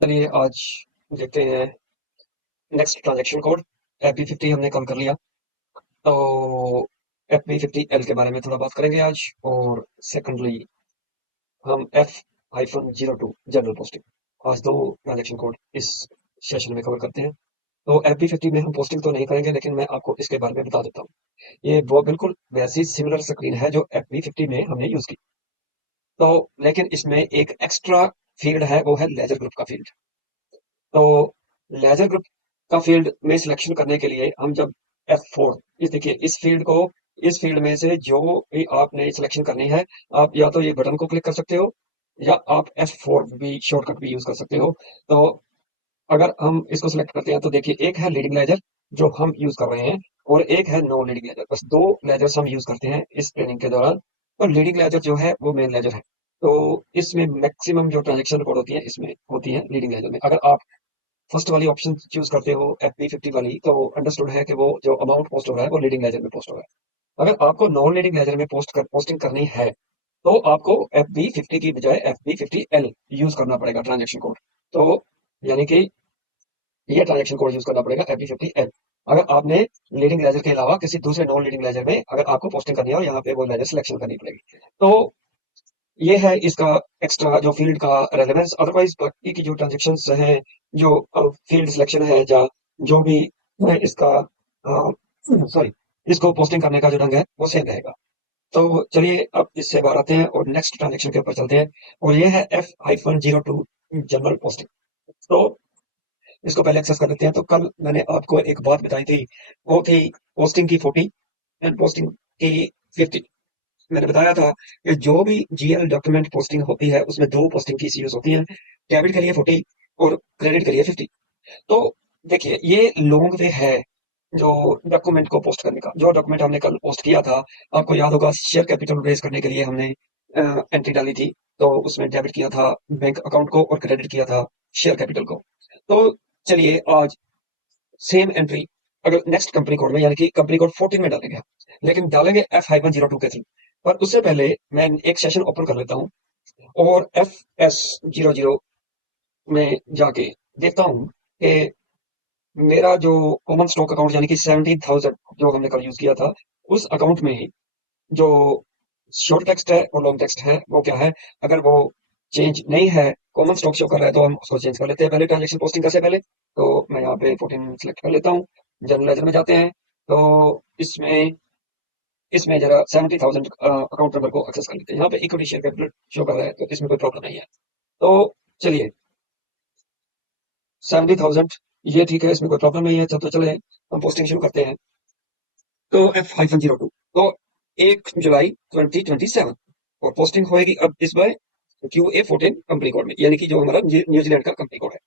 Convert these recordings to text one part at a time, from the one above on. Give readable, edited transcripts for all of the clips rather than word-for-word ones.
चलिए आज देखते हैं नेक्स्ट ट्रांजैक्शन कोड। FB50 हमने कम कर लिया, तो FB50L के बारे में थोड़ा बात करेंगे आज। और सेकंडली हम F-02 जनरल पोस्टिंग, आज दो ट्रांजैक्शन कोड इस सेशन में कवर करते हैं। तो FB50 में हम पोस्टिंग तो नहीं करेंगे, लेकिन मैं आपको इसके बारे में बता देता हूँ। ये वो बिल्कुल वैसी सिमिलर स्क्रीन है जो FB50 में हमने यूज की। तो लेकिन इसमें एक एक्स्ट्रा फील्ड है, वो है लेजर ग्रुप का फील्ड। तो लेजर ग्रुप का फील्ड में सिलेक्शन करने के लिए हम जब F4, इस देखिए इस फील्ड में से जो भी आपने सिलेक्शन करनी है, आप या तो ये बटन को क्लिक कर सकते हो या आप F4 भी शॉर्टकट भी यूज कर सकते हो। तो अगर हम इसको सिलेक्ट करते हैं तो देखिए एक है लीडिंग लेजर जो हम यूज कर रहे हैं, और एक है नॉन लीडिंग लेजर। बस दो लेजर्स हम यूज करते हैं इस ट्रेनिंग के दौरान। तो लीडिंग लेजर जो है वो मेन लेजर है। तो इसमें मैक्सिमम जो ट्रांजेक्शन रिकॉर्ड होती है इसमें होती है लीडिंग लेजर में। अगर आप फर्स्ट वाली ऑप्शन चूज करते हो FB50 वाली, तो अंडरस्टूड है कि वो जो अमाउंट पोस्ट हो रहा है वो लीडिंग लेजर में पोस्ट हो रहा है। अगर आपको नॉन लीडिंग लेजर में पोस्टिंग करनी है, तो आपको FB50 की बजाय FB50L यूज करना पड़ेगा ट्रांजेक्शन कोड। तो यानी कि ये ट्रांजेक्शन कोड यूज करना पड़ेगा FB50L। अगर आपने लीडिंग लेजर के अलावा किसी दूसरे नॉन लीडिंग लेजर में अगर आपको पोस्टिंग करनी है, और यहाँ पे वो लेजर सिलेक्शन करनी पड़ेगी। तो ये है इसका एक्स्ट्रा जो फील्ड का रेलेवेंस। अदरवाइज बाकी की जो ट्रांजेक्शन्स हैं, जो फील्ड सिलेक्शन है, या जो भी है इसका सॉरी इसको पोस्टिंग करने का जो ढंग है वो सेम रहेगा। तो चलिए अब इससे बाहर आते हैं और नेक्स्ट ट्रांजेक्शन के ऊपर चलते हैं, और ये है F-02 जनरल पोस्टिंग। तो इसको पहले एक्सेस कर लेते हैं। तो कल मैंने आपको एक बात बताई थी, वो थी पोस्टिंग की 40 एंड पोस्टिंग की 50। मैंने बताया था कि जो भी GL डॉक्यूमेंट पोस्टिंग होती है उसमें दो पोस्टिंग की यूज होती है, डेबिट के लिए 40 और क्रेडिट के लिए 50। तो देखिए ये लॉन्ग वे है जो डॉक्यूमेंट को पोस्ट करने का। जो डॉक्यूमेंट हमने कल पोस्ट किया था, आपको याद होगा, शेयर कैपिटल रेज करने के लिए हमने एंट्री डाली थी। तो उसमें डेबिट किया था बैंक अकाउंट को और क्रेडिट किया था शेयर कैपिटल को। तो चलिए आज सेम एंट्री अगर नेक्स्ट कंपनी कोड में, यानी कि कंपनी कोड 14 में डालेंगे, लेकिन डालेंगे F-02 के थ्रू। पर उससे पहले मैं एक सेशन ओपन कर लेता हूँ और FS00 में जाके देखता हूँ कि मेरा जो कॉमन स्टॉक अकाउंट, यानी कि 17,000 जो हमने कल यूज किया था, उस अकाउंट में जो शॉर्ट टेक्स्ट है और लॉन्ग टेक्स्ट है वो क्या है। अगर वो चेंज नहीं है, कॉमन स्टॉक शो कर रहा है, तो हम उसको चेंज कर लेते हैं पहले ट्रांजेक्शन पोस्टिंग करने से पहले। तो मैं यहाँ पे 14 सेलेक्ट कर लेता हूँ। जनरल लेजर में जाते हैं, तो इसमें इसमें जरा 70,000 अकाउंट नंबर को एक्सेस कर लेते हैं। यहाँ पे इक्विटी शेयर कैपिटल शो कर रहा है, तो इसमें कोई प्रॉब्लम नहीं है। तो चलिए 70,000 ये ठीक है, इसमें कोई प्रॉब्लम नहीं है। तो चले हम पोस्टिंग शुरू करते हैं। तो F-02 तो 1 जुलाई 2027 और पोस्टिंग होएगी अब इस बार QA14 कंपनी कोड में, यानी कि जो हमारा न्यूजीलैंड का कंपनी कोड है।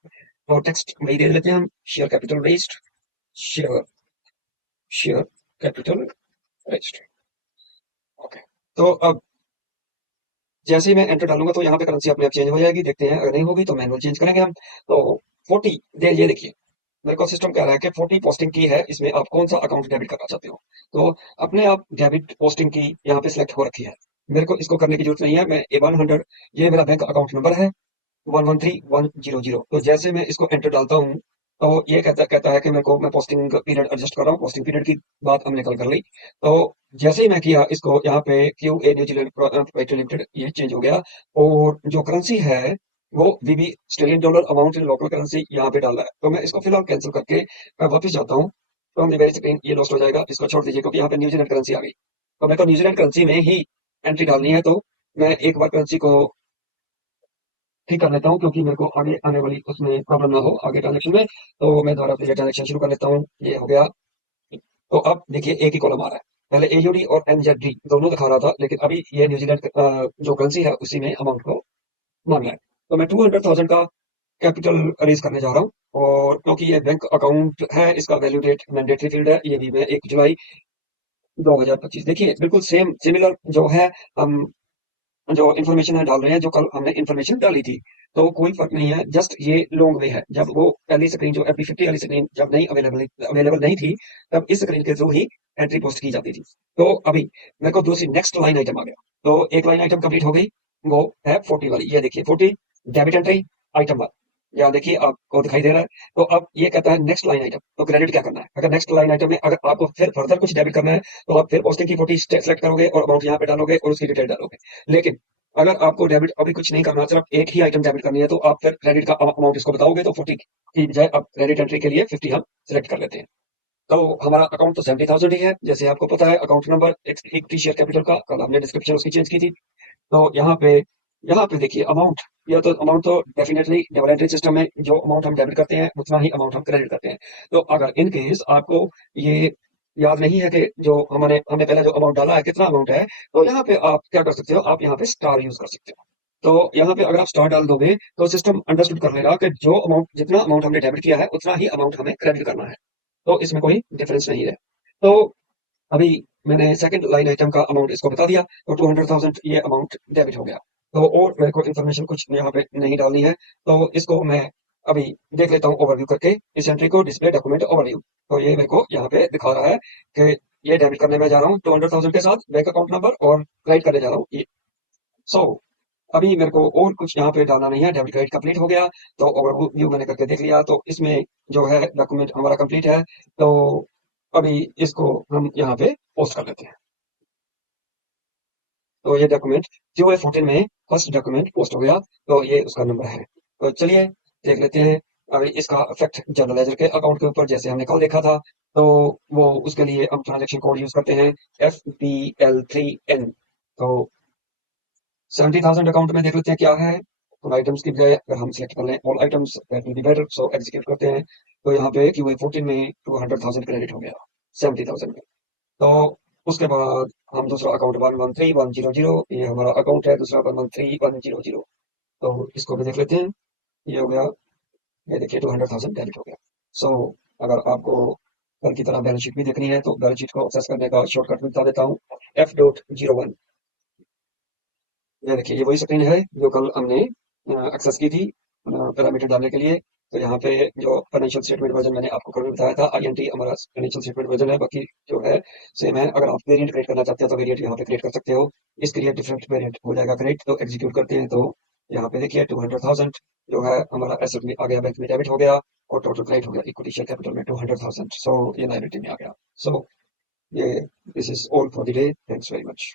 तो टेक्स्ट वही दे देते हैं हम, share capital raised, share share capital raised. Okay. तो अब जैसे ही मैं एंटर डालूंगा तो यहाँ पे करेंसी अपने आप चेंज हो जाएगी। देखते हैं, अगर नहीं होगी तो मैनुअल चेंज करेंगे हम। तो 40 दे, ये देखिए मेरे को सिस्टम कह रहा है कि 40 पोस्टिंग की है, इसमें आप कौन सा अकाउंट डेबिट करना चाहते हो। तो अपने आप डेबिट पोस्टिंग की यहाँ पे सिलेक्ट हो रखी है, मेरे को इसको करने की जरूरत नहीं है। मैं A100, ये मेरा बैंक अकाउंट नंबर है 113100। तो जैसे मैं इसको एंटर डालता हूँ, तो ये कहता है कि मैं पोस्टिंग पीरियड एडजस्ट कर रहा हूँ। पोस्टिंग पीरियड की बात हमने कल कर ली। तो जैसे ही मैं किया इसको, यहाँ पे QA न्यूजीलैंड प्रोप्राइटरी लिमिटेड ये चेंज हो गया। और जो करेंसी है वो VB Australian dollar, amount in local currency यहाँ पे डाल रहा है। तो मैं इसको फिलहाल कैंसिल करके मैं वापस जाता हूँ। तो मेरी स्क्रीन ये लॉस्ट हो जाएगा, इसको छोड़ दीजिए, क्योंकि यहाँ पे न्यूजीलैंड करेंसी आ गई। तो मेरे को न्यूजीलैंड करेंसी में ही एंट्री डालनी है। तो मैं एक बार करेंसी को ठीक कर लेता हूँ, क्योंकि मेरे को आगे आने वाली उसमें प्रॉब्लम ना हो आगे ट्रांजेक्शन में। तो मैं दोबारा से ट्रांजेक्शन शुरू कर लेता हूँ। ये हो गया। तो अब देखिए एक ही कॉलम आ रहा है। पहले AUD और NZD दोनों दिखा रहा था, लेकिन अभी ये न्यूजीलैंड जो करेंसी है उसी में अमाउंट को मांग रहा है। तो मैं 200,000 का कैपिटल रेज करने जा रहा हूँ। और क्योंकि ये बैंक अकाउंट है, इसका वैल्यू डेट मैंडेटरी फील्ड है, ये भी मैं 1 जुलाई 2025, देखिए बिल्कुल सेम सिमिलर जो है। हम जो इन्फॉर्मेशन है डाल रहे हैं, जो कल हमने इन्फॉर्मेशन डाली थी। तो कोई फर्क नहीं है, जस्ट ये लॉन्ग वे है। जब वो पहली स्क्रीन जो FB50 वाली स्क्रीन जब नहीं अवेलेबल नहीं थी, तब इस स्क्रीन के थ्रू ही एंट्री पोस्ट की जाती थी। तो अभी मेरे को दूसरी नेक्स्ट लाइन आइटम आ गया। तो एक लाइन आइटम कंप्लीट हो गई, वो है 40 वाली। ये देखिए 40 डेबिट एंट्री आइटम 1, या देखिए आपको दिखाई दे रहा है। तो अब ये कहता है नेक्स्ट लाइन आइटम, तो क्रेडिट क्या करना है? अगर नेक्स्ट लाइन आइटम में अगर आपको फिर फर्दर कुछ डेबिट करना है, तो आप फिर पोस्टिंग की 40 सेलेक्ट करोगे और अमाउंट यहाँ पे डालोगे और उसकी डिटेल डालोगे। लेकिन अगर आपको डेबिट अभी कुछ नहीं करना, सिर्फ एक ही आइटम डेबिट करनी है, तो आप फिर क्रेडिट का अमाउंट इसको बताओगे, तो 40 की बजाय अब क्रेडिट एंट्री के लिए 50 हम सिलेक्ट कर लेते हैं। तो हमारा अकाउंट तो 70,000 ही है, जैसे आपको पता है account number equity share capital का, कल हमने डिस्क्रिप्शन उसकी चेंज की थी। तो यहाँ पे देखिए अमाउंट, या तो अमाउंट तो डेफिनेटली डबल एंट्री सिस्टम में जो अमाउंट हम डेबिट करते हैं उतना ही अमाउंट हम क्रेडिट करते हैं। तो अगर इन केस आपको ये याद नहीं है कि जो हमने हमने पहले जो अमाउंट डाला है कितना अमाउंट है, तो यहाँ पे आप क्या कर सकते हो, आप यहाँ पे स्टार यूज कर सकते हो। तो यहाँ पे अगर आप स्टार डाल दोगे तो सिस्टम अंडरस्टूड कर लेगा कि जो अमाउंट जितना अमाउंट हमने डेबिट किया है उतना ही अमाउंट हमें क्रेडिट करना है। तो इसमें कोई डिफरेंस नहीं है। तो अभी मैंने सेकंड लाइन आइटम का अमाउंट इसको बता दिया, तो 200,000 ये अमाउंट डेबिट हो गया। तो और मेरे को इन्फॉर्मेशन कुछ यहाँ पे नहीं डालनी है, तो इसको मैं अभी देख लेता हूँ ओवरव्यू करके, इस एंट्री को डिस्प्ले डॉक्यूमेंट ओवरव्यू। तो ये मेरे को यहाँ पे दिखा रहा है कि ये डेबिट करने में जा रहा हूँ 200,000 के साथ बैंक अकाउंट नंबर, और क्रेडिट करने जा रहा हूँ ये। सो अभी मेरे को और कुछ यहाँ पे डालना नहीं है, डेबिट क्रेडिट कंप्लीट हो गया। तो ओवरव्यू मैंने करके देख लिया, तो इसमें जो है डॉक्यूमेंट हमारा कंप्लीट है। तो अभी इसको हम यहाँ पे पोस्ट कर लेते हैं। तो ये डॉक्यूमेंट क्यू ए 14 में फर्स्ट डॉक्यूमेंट पोस्ट हो गया, तो ये उसका नंबर है। तो चलिए देख लेते हैं अभी इसका इफेक्ट जनरल लेजर के अकाउंट के ऊपर, जैसे हमने कल देखा था। तो वो उसके लिए हम ट्रांजेक्शन कोड यूज करते हैं FBL3N। तो 70,000 अकाउंट में देख लेते हैं क्या है। तो आइटम्स की बजाय अगर हम सिलेक्ट कर लें all items, that will be better, so execute करते हैं। तो यहाँ पे क्यू ए 14 में 200,000 क्रेडिट हो गया 70,000 में। तो उसके बाद हम दूसरा अकाउंट 113100, ये हमारा अकाउंट है दूसरा 113100। तो इसको भी देख लेते हैं, ये हो गया, ये देखिए 200,000 डेबिट हो गया। सो अगर आपको कल की तरह बैलेंस शीट भी देखनी है, तो बैलेंस शीट को एक्सेस करने का शॉर्टकट बता देता हूँ, F.01। ये देखिए ये वही स्क्रीन है जो कल हमने एक्सेस की थी पैरामीटर डालने के लिए। तो यहाँ पे जो फाइनेंशियल स्टेटमेंट वर्जन मैंने आपको कल भी बताया था, INT हमारा फाइनेंशियल स्टेटमेंट वर्जन है, बाकी जो है सेम है। अगर आप वेरिएंट क्रिएट करना चाहते हो तो वेरिएंट यहाँ पे क्रिएट कर सकते हो। इसके लिए डिफरेंट वेरिएंट हो जाएगा क्रिएट। तो एग्जीक्यूट करते हैं, तो यहाँ पे देखिए 200,000 जो है हमारा एसेट में आ गया, बैंक में डेबिट हो गया, और टोटल क्रेडिट हो गया इक्विटी शेयर कैपिटल में 200,000। सो ये लायबिलिटी में आ गया। सो ये this is all for the day, thanks very much.